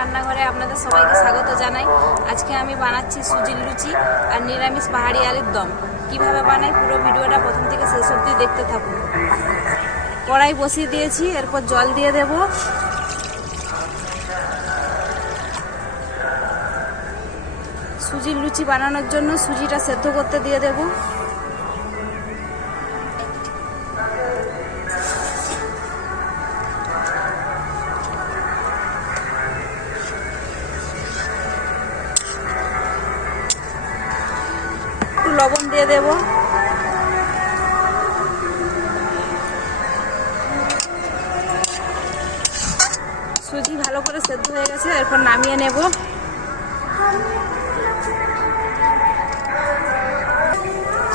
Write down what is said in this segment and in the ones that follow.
রান্নাঘরে আপনাদের সবাইকে স্বাগত জানাই। আজকে আমি বানাচ্ছি সুজির লুচি আর নিরামিষ পাহাড়ি আলুর দম। কিভাবে বানাই পুরো ভিডিওটা প্রথম থেকে শেষ অবধি দেখতে থাকুন। কড়াই বসিয়ে দিয়েছি, এরপর জল দিয়ে দেব। সুজির লুচি বানানোর জন্য সুজিটা সেদ্ধ করতে দিয়ে দেব। একটু লবণ দিয়ে দেব। সুজি ভালো করে সেদ্ধ হয়ে গেছে, এরপর নামিয়ে নেব।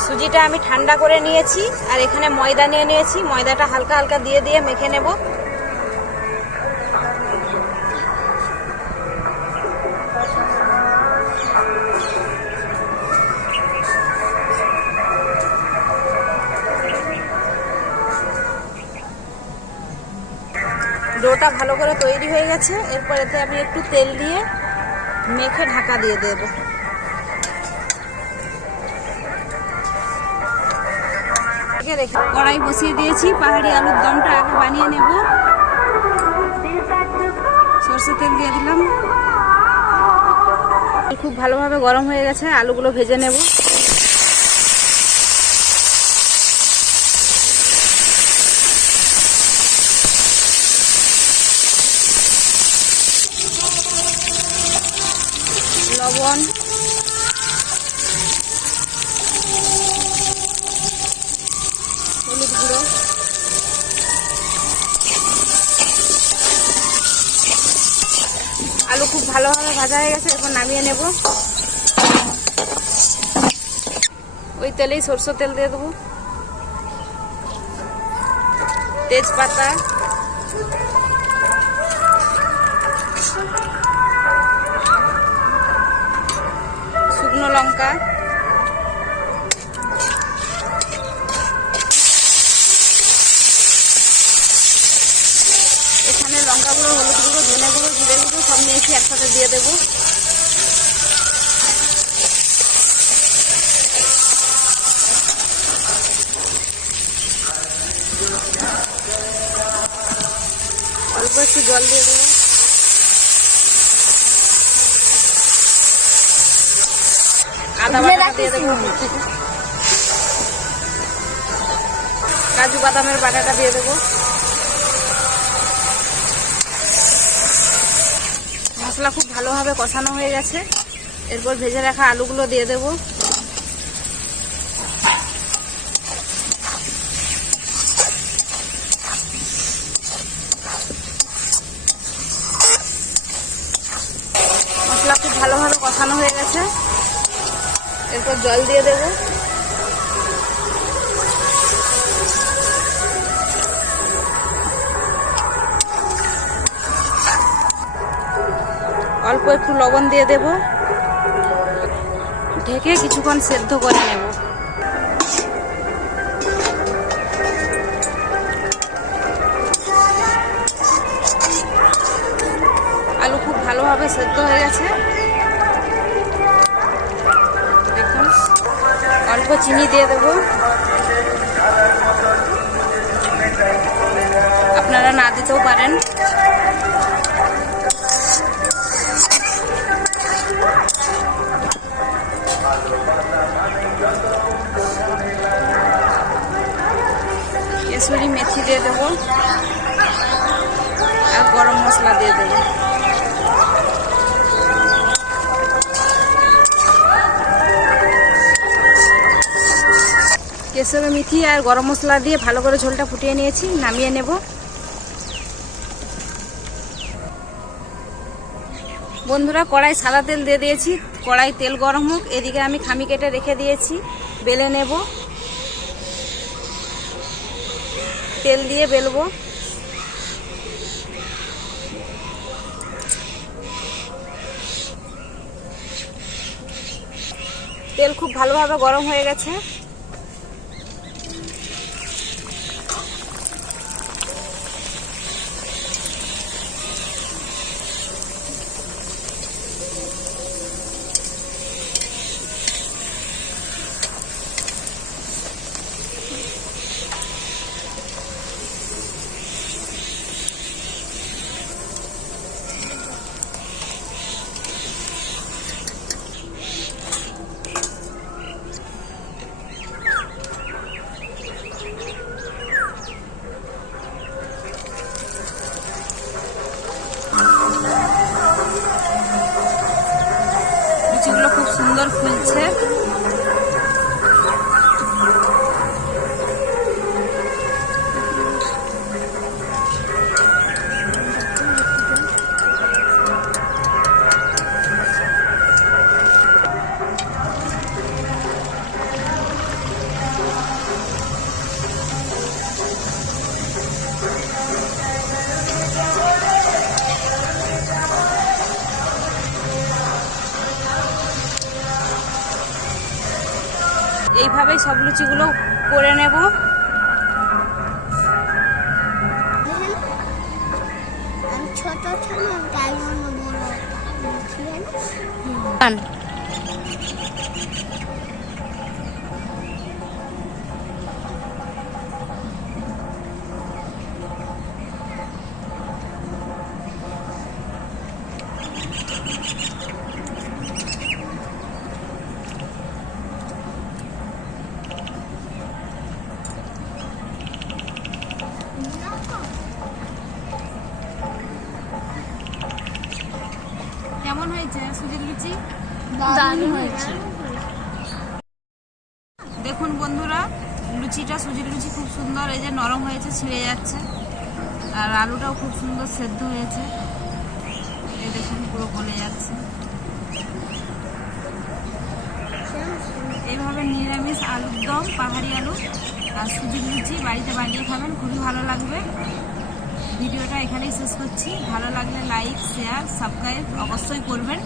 সুজিটা আমি ঠান্ডা করে নিয়েছি আর এখানে ময়দা নিয়ে নিয়েছি। ময়দাটা হালকা হালকা দিয়ে দিয়ে মেখে নেব। ডোটা ভালো করে তৈরি হয়ে গেছে। এরপর এতে আমি একটু তেল দিয়ে মেখে ঢাকা দিয়ে দেব। কড়াই বসিয়ে দিয়েছি, পাহাড়ি আলুর দমটা আগে বানিয়ে নেব। সরষে তেল দিয়ে দিলাম। খুব ভালোভাবে গরম হয়ে গেছে, আলুগুলো ভেজে নেব। লবণ, হলুদ গুঁড়ো, আলু খুব ভালোভাবে ভাজা হয়ে গেছে, এরপর নামিয়ে নেব। ওই তেলেই সরষের তেল দিয়ে দেবো, তেজপাতা, শুকনো লঙ্কা, এখানে লঙ্কা গুঁড়ো, হলুদ গুঁড়ো, ধনে গুঁড়ো, জিরে গুঁড়ো সব নিয়েছি, একসাথে দিয়ে দেবো। অল্প একটু জল দিয়ে দেবো। আদা বাটা দিয়ে দেবো, কাজু বাদামের বাটাটা দিয়ে দেবো। মশলা খুব ভালোভাবে কষানো হয়ে গেছে, এরপর ভেজে রাখা আলুগুলো দিয়ে দেবো। মশলা খুব ভালোভাবে কষানো হয়ে গেছে, এরপর জল দিয়ে দেবো। অল্প একটু লবণ দিয়ে দেব। ঢেকে কিছুক্ষণ সেদ্ধ করে নেব। আলু খুব ভালোভাবে সেদ্ধ হয়ে গেছে। দেখুন, অল্প চিনি দিয়ে দেব। আপনারা না দিতেও পারেন। কেসুরি মেথি দিয়ে দেবো আর গরম মশলা দিয়ে দেবো। কেসুরি মেথি আর গরম মশলা দিয়ে ভালো করে ঝোলটা ফুটিয়ে নিয়েছি, নামিয়ে নেব। বন্ধুরা, কড়াই সাদা তেল দিয়ে দিয়েছি। কড়াই তেল গরম হোক, এদিকে আমি খামি কেটে রেখে দিয়েছি, বেলে নেব। তেল দিয়ে বেলবো। তেল খুব ভালোভাবে গরম হয়ে গেছে। হচ্ছে। এইভাবেই সব লুচিগুলো করে নেব। ছোট ছোট তাই জন্য বড় কেমন হয়েছে সুজির লুচি? দারুণ হয়েছে। দেখুন বন্ধুরা, লুচিটা সুজির লুচি খুব সুন্দর, এই যে নরম হয়েছে, ছিঁড়ে যাচ্ছে। আর আলুটাও খুব সুন্দর সেদ্ধ হয়েছে, এই দেখুন পুরো গলে যাচ্ছে। এইভাবে নিরামিষ আলুর দম, পাহাড়ি আলু আর সুজির লুচি বাড়িতে বানিয়ে খাবেন, খুবই ভালো লাগবে। ভিডিওটা এখানেই শেষ করছি। ভালো লাগলে লাইক, শেয়ার, সাবস্ক্রাইব অবশ্যই করবেন।